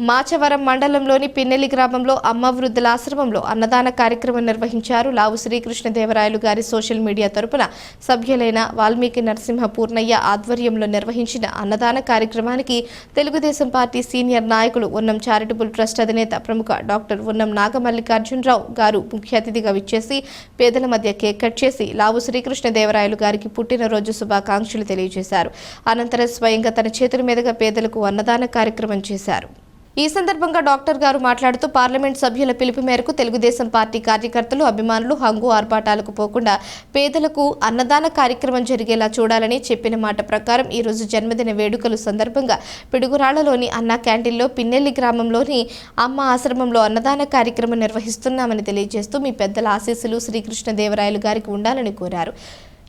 మాచవరం మండలంలోని పిన్నెలి గ్రామంలో అమ్మ వృద్ధుల ఆశ్రమంలో అన్నదాన కార్యక్రమం నిర్వహించారు లావు శ్రీకృష్ణదేవరాయలు గారి సోషల్ మీడియా తరపున. సభ్యులైన వాల్మీకి నరసింహ పూర్ణయ్య ఆధ్వర్యంలో నిర్వహించిన అన్నదాన కార్యక్రమానికి తెలుగుదేశం పార్టీ సీనియర్ నాయకులు ఉన్నం చారిటబుల్ ట్రస్ట్ అధినేత ప్రముఖ డాక్టర్ ఉన్నం నాగమల్లికార్జునరావు గారు ముఖ్య అతిథిగా విచ్చేసి పేదల మధ్య కేక్ కట్ చేసి లావు శ్రీకృష్ణదేవరాయలు గారికి పుట్టినరోజు శుభాకాంక్షలు తెలియజేశారు. అనంతరం స్వయంగా తన చేతుల మీదుగా పేదలకు అన్నదాన కార్యక్రమం చేశారు. ఈ సందర్భంగా డాక్టర్ గారు మాట్లాడుతూ పార్లమెంట్ సభ్యుల పిలుపు మేరకు తెలుగుదేశం పార్టీ కార్యకర్తలు అభిమానులు హంగు ఆర్భాటాలకు పోకుండా పేదలకు అన్నదాన కార్యక్రమం జరిగేలా చూడాలని చెప్పిన మాట ప్రకారం ఈరోజు జన్మదిన వేడుకలు సందర్భంగా పిడుగురాళ్ళలోని అన్నా క్యాంటీన్లో పిన్నెల్లి గ్రామంలోని అమ్మ ఆశ్రమంలో అన్నదాన కార్యక్రమం నిర్వహిస్తున్నామని తెలియజేస్తూ మీ పెద్దల ఆశీస్సులు శ్రీకృష్ణదేవరాయలు గారికి ఉండాలని కోరారు.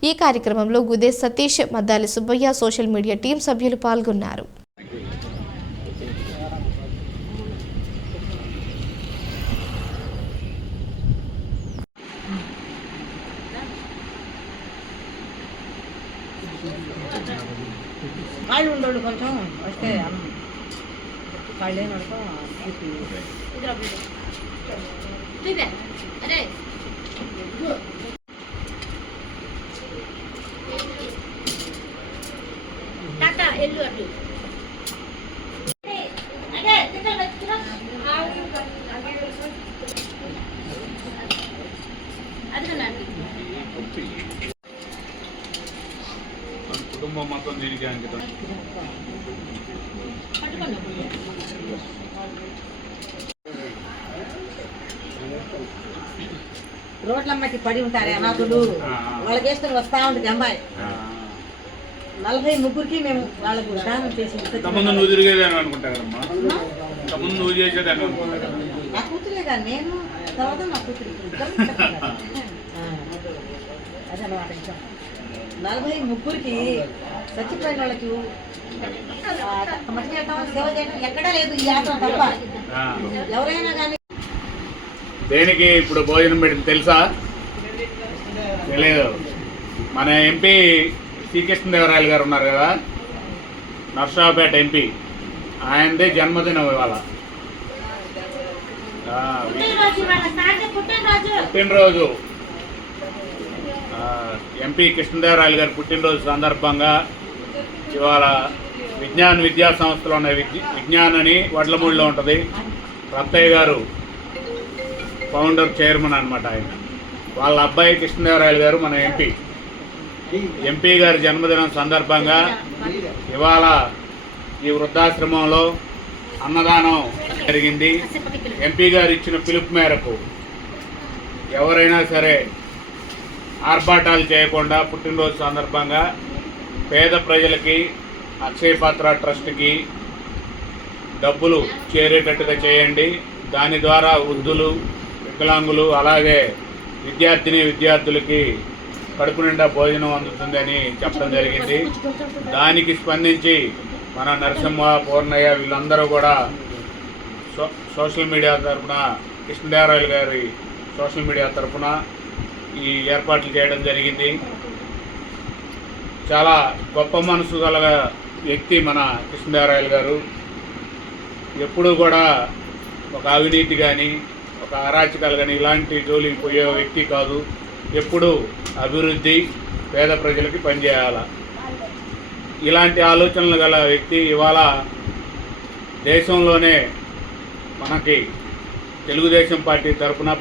ఈ కార్యక్రమంలో Gude Satish Maddali Subbaiah social media team సభ్యులు పాల్గొన్నారు. కాళ్ళు ఉండోళ్ళు కొంచెం వస్తే కాళ్ళు ఏమనుకో మన కుటుంబం మొత్తం దీనికి అంకితం. రోడ్లమ్మకి పడి ఉంటారే అనాథులు. వాళ్ళకి వేసుకొని వస్తా ఉంటుంది అమ్మాయి. నలభై ముగ్గురికి మేము వాళ్ళకు దానం చేసి నువ్వు తిరిగేదాన్ని నువ్వు చేసేదాన్ని కదా నా కూతురే కానీ నేను తర్వాత నా కూతురు ఇద్దరం చెప్తాను. నలభై ముగ్గురికి చచ్చిపోయిన వాళ్ళకి ఆ, మట్టి చేయటం, సేవ చేయటం ఎక్కడా లేదు ఈ యాత్ర తప్ప. ఆ, ఎవరైనా కానీ దేనికి ఇప్పుడు భోజనం పెట్టింది తెలుసా? తెలియదు మన ఎంపీ శ్రీకృష్ణదేవరాయలు గారు ఉన్నారు కదా? నర్సాపేట ఎంపీ. ఆయనదే జన్మదినం ఇవాళ. ఆ, పుట్టినరోజు. ఎంపీ కృష్ణదేవరాయలు గారి పుట్టినరోజు సందర్భంగా ఇవాళ విజ్ఞాన్ విద్యా సంస్థలో ఉన్న విజ్ఞాన్ అని వడ్లమూడిలో ఉంటుంది. రత్తయ్య గారు ఫౌండర్ చైర్మన్ అనమాట ఆయన. వాళ్ళ అబ్బాయి కృష్ణదేవరాయలు గారు మన ఎంపీ. ఎంపీ గారి జన్మదినం సందర్భంగా ఇవాళ ఈ వృద్ధాశ్రమంలో అన్నదానం జరిగింది. ఎంపీ గారు ఇచ్చిన పిలుపు మేరకు ఎవరైనా సరే ఆర్భాటాలు చేయకుండా పుట్టినరోజు సందర్భంగా పేద ప్రజలకి అక్షయపాత్ర ట్రస్ట్కి డబ్బులు చేరేటట్టుగా చేయండి. దాని ద్వారా వృద్ధులు వికలాంగులు అలాగే విద్యార్థిని విద్యార్థులకి కడుపు నిండా భోజనం అందుతుందని చెప్పడం జరిగింది. దానికి స్పందించి మన నరసింహ పూర్ణయ్య వీళ్ళందరూ కూడా సో సోషల్ మీడియా తరఫున కృష్ణదేవరాయలు గారి సోషల్ మీడియా తరఫున ఈ ఏర్పాట్లు చేయడం జరిగింది. చాలా గొప్ప మనసు గల వ్యక్తి మన కృష్ణదేవరాయలు గారు. ఎప్పుడూ కూడా ఒక అవినీతి కానీ ఒక అరాచకాలు కానీ ఇలాంటి జోలికి పోయే వ్యక్తి కాదు. ఎప్పుడూ అభివృద్ధి పేద ప్రజలకి పనిచేయాల. ఇలాంటి ఆలోచనలు గల వ్యక్తి ఇవాళ దేశంలోనే మనకి తెలుగుదేశం పార్టీ తరఫున